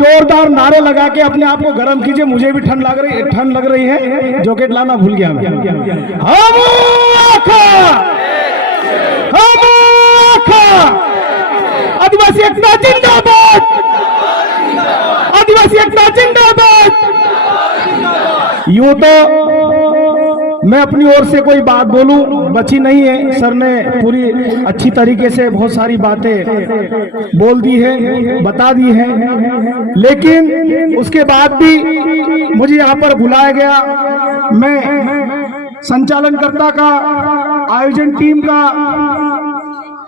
जोरदार नारे लगा के अपने आप को गर्म कीजिए। मुझे भी ठंड लग रही है। जैकेट लाना भूल गया मैं। आदिवासी एकता जिंदाबाद, आदिवासी एकता जिंदाबाद। यूं तो मैं अपनी ओर से कोई बात बोलूं बची नहीं है। सर ने पूरी अच्छी तरीके से बहुत सारी बातें बोल दी है, बता दी है, लेकिन उसके बाद भी मुझे यहाँ पर बुलाया गया। मैं संचालनकर्ता का, आयोजन टीम का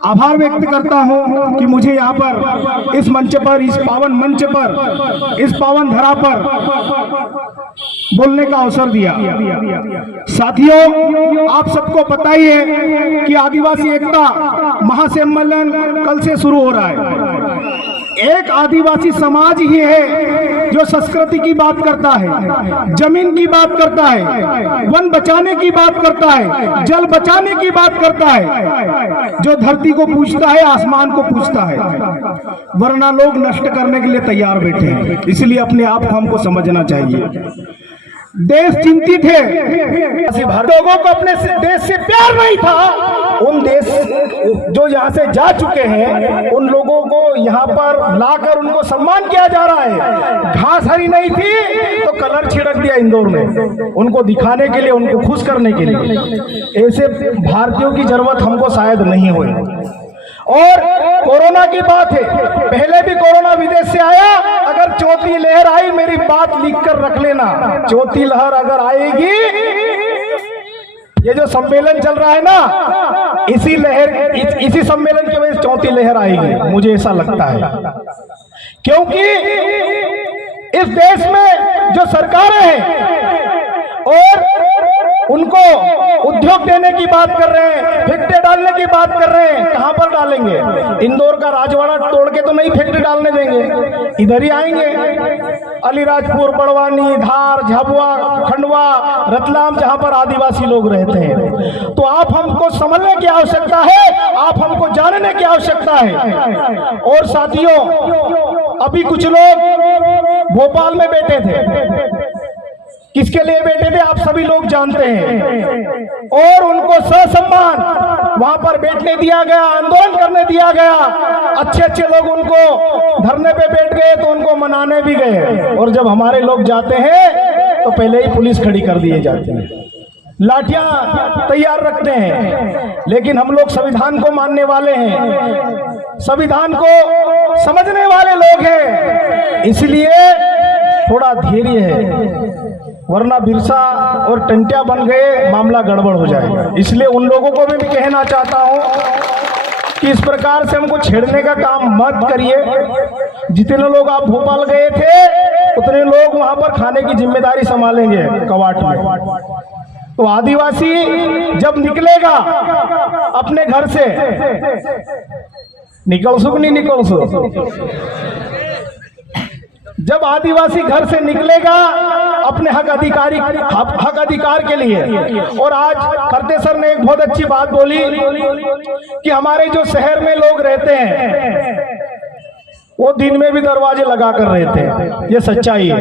आभार व्यक्त करता हूं कि मुझे यहाँ पर इस मंच पर, इस पावन मंच पर, इस पावन धरा पर बोलने का अवसर दिया। साथियों, आप सबको पता ही है कि आदिवासी एकता महासम्मेलन कल से शुरू हो रहा है। एक आदिवासी समाज ही है जो संस्कृति की बात करता है, जमीन की बात करता है, वन बचाने की बात करता है, जल बचाने की बात करता है, जो धरती को पूछता है, आसमान को पूछता है, वरना लोग नष्ट करने के लिए तैयार बैठे हैं। इसलिए अपने आप को हमको समझना चाहिए। देश चिंतित है, लोगों को अपने देश से प्यार नहीं था। उन देश जो यहाँ से जा चुके हैं, उन लोगों को यहाँ पर लाकर उनको सम्मान किया जा रहा है। घास हरी नहीं थी तो कलर छिड़क दिया इंदौर में, उनको दिखाने के लिए, उनको खुश करने के लिए। ऐसे भारतीयों की जरूरत हमको शायद नहीं हुई। और कोरोना की बात है, पहले भी कोरोना विदेश से आया। अगर चौथी लहर आई, मेरी बात लिख कर रख लेना, चौथी लहर अगर आएगी, ये जो सम्मेलन चल रहा है ना, इसी सम्मेलन की वजह से चौथी लहर आएगी, मुझे ऐसा लगता है। क्योंकि इस देश में जो सरकारें हैं और उनको उद्योग देने की बात कर रहे हैं, फैक्ट्री डालने की बात कर रहे हैं, कहां पर डालेंगे? इंदौर का राजवाड़ा तोड़ के तो नहीं फैक्ट्री डालने देंगे, इधर ही आएंगे। अलीराजपुर, बड़वानी, धार, झाबुआ, खंडवा, रतलाम, जहां पर आदिवासी लोग रहते हैं। तो आप हमको समझने की आवश्यकता है, आप हमको जानने की आवश्यकता है। और साथियों, अभी कुछ लोग भोपाल में बैठे थे, किसके लिए बैठे थे आप सभी लोग जानते हैं। और उनको ससम्मान वहां पर बैठने दिया गया, आंदोलन करने दिया गया। अच्छे अच्छे लोग उनको धरने पे बैठ गए तो उनको मनाने भी गए। और जब हमारे लोग जाते हैं तो पहले ही पुलिस खड़ी कर दिए जाती है, लाठियां तैयार रखते हैं। लेकिन हम लोग संविधान को मानने वाले हैं, संविधान को समझने वाले लोग हैं, इसलिए थोड़ा धैर्य है, वरना बिरसा और टंटिया बन गए, मामला गड़बड़ हो जाएगा। इसलिए उन लोगों को भी कहना चाहता हूं कि इस प्रकार से हमको छेड़ने का काम मत करिए। जितने लोग आप भोपाल गए थे, उतने लोग वहां पर खाने की जिम्मेदारी संभालेंगे कवाट में। तो आदिवासी जब निकलेगा अपने घर से, निकल सुख नहीं निकल सुख, जब आदिवासी घर से निकलेगा अपने हक अधिकार के लिए। और आज फरते सर ने एक बहुत अच्छी बात बोली कि हमारे जो शहर में लोग रहते हैं वो दिन में भी दरवाजे लगा कर रहते हैं, ये सच्चाई है।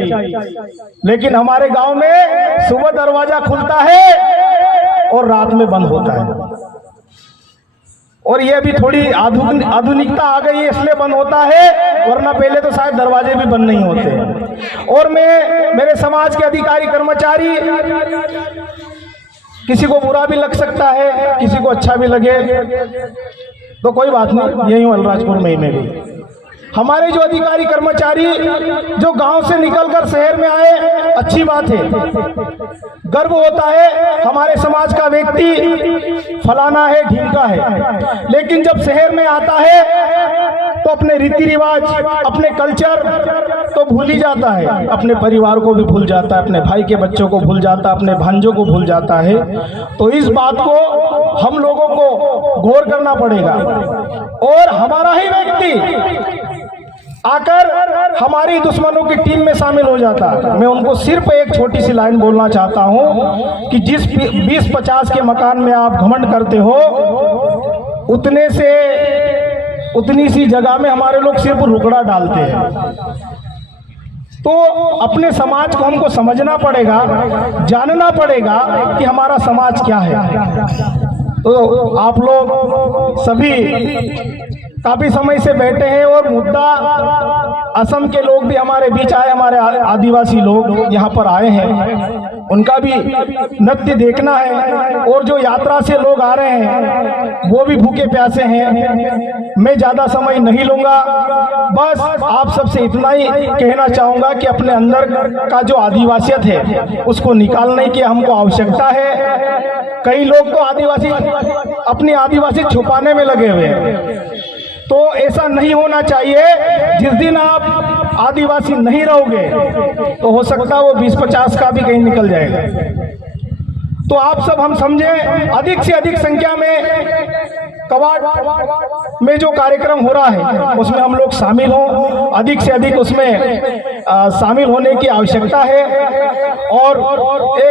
लेकिन हमारे गांव में सुबह दरवाजा खुलता है और रात में बंद होता है। और ये भी थोड़ी आधुनिकता आ गई है, इसलिए बंद होता है, वरना पहले तो शायद दरवाजे भी बंद नहीं होते। और मेरे समाज के अधिकारी कर्मचारी, किसी को बुरा भी लग सकता है, किसी को अच्छा भी लगे, तो कोई बात नहीं, यही हूँ अलीराजपुर में भी। हमारे जो अधिकारी कर्मचारी जो गांव से निकलकर शहर में आए, अच्छी बात है, गर्व होता है हमारे समाज का व्यक्ति फलाना है, ढींका है। लेकिन जब शहर में आता है तो अपने रीति रिवाज, अपने कल्चर तो भूल ही जाता है, अपने परिवार को भी भूल जाता है, अपने भाई के बच्चों को भूल जाता है, अपने भांजों को भूल जाता है। तो इस बात को हम लोगों को गौर करना पड़ेगा। और हमारा ही व्यक्ति आकर हमारी दुश्मनों की टीम में शामिल हो जाता है। मैं उनको सिर्फ एक छोटी सी लाइन बोलना चाहता हूं कि जिस 20-50 के मकान में आप घमंड करते हो, उतनी सी जगह में हमारे लोग सिर्फ रुकड़ा डालते हैं। तो अपने समाज को हमको समझना पड़ेगा, जानना पड़ेगा कि हमारा समाज क्या है। तो आप लोग सभी काफी समय से बैठे हैं और मुद्दा असम के लोग भी हमारे बीच आए, हमारे आदिवासी लोग यहाँ पर आए हैं, उनका भी नृत्य देखना है। और जो यात्रा से लोग आ रहे हैं वो भी भूखे प्यासे हैं। मैं ज्यादा समय नहीं लूंगा, बस आप सबसे इतना ही कहना चाहूंगा कि अपने अंदर का जो आदिवासियत है उसको निकालने की हमको आवश्यकता है। कई लोग तो अपनी आदिवासी छुपाने में लगे हुए हैं, तो ऐसा नहीं होना चाहिए। जिस दिन आप आदिवासी नहीं रहोगे तो हो सकता है वो 20-50 का भी कहीं निकल जाएगा। तो आप सब हम समझें, अधिक से अधिक संख्या में कवाड़ में जो कार्यक्रम हो रहा है उसमें हम लोग शामिल हों, अधिक से अधिक उसमें शामिल होने की आवश्यकता है। और एक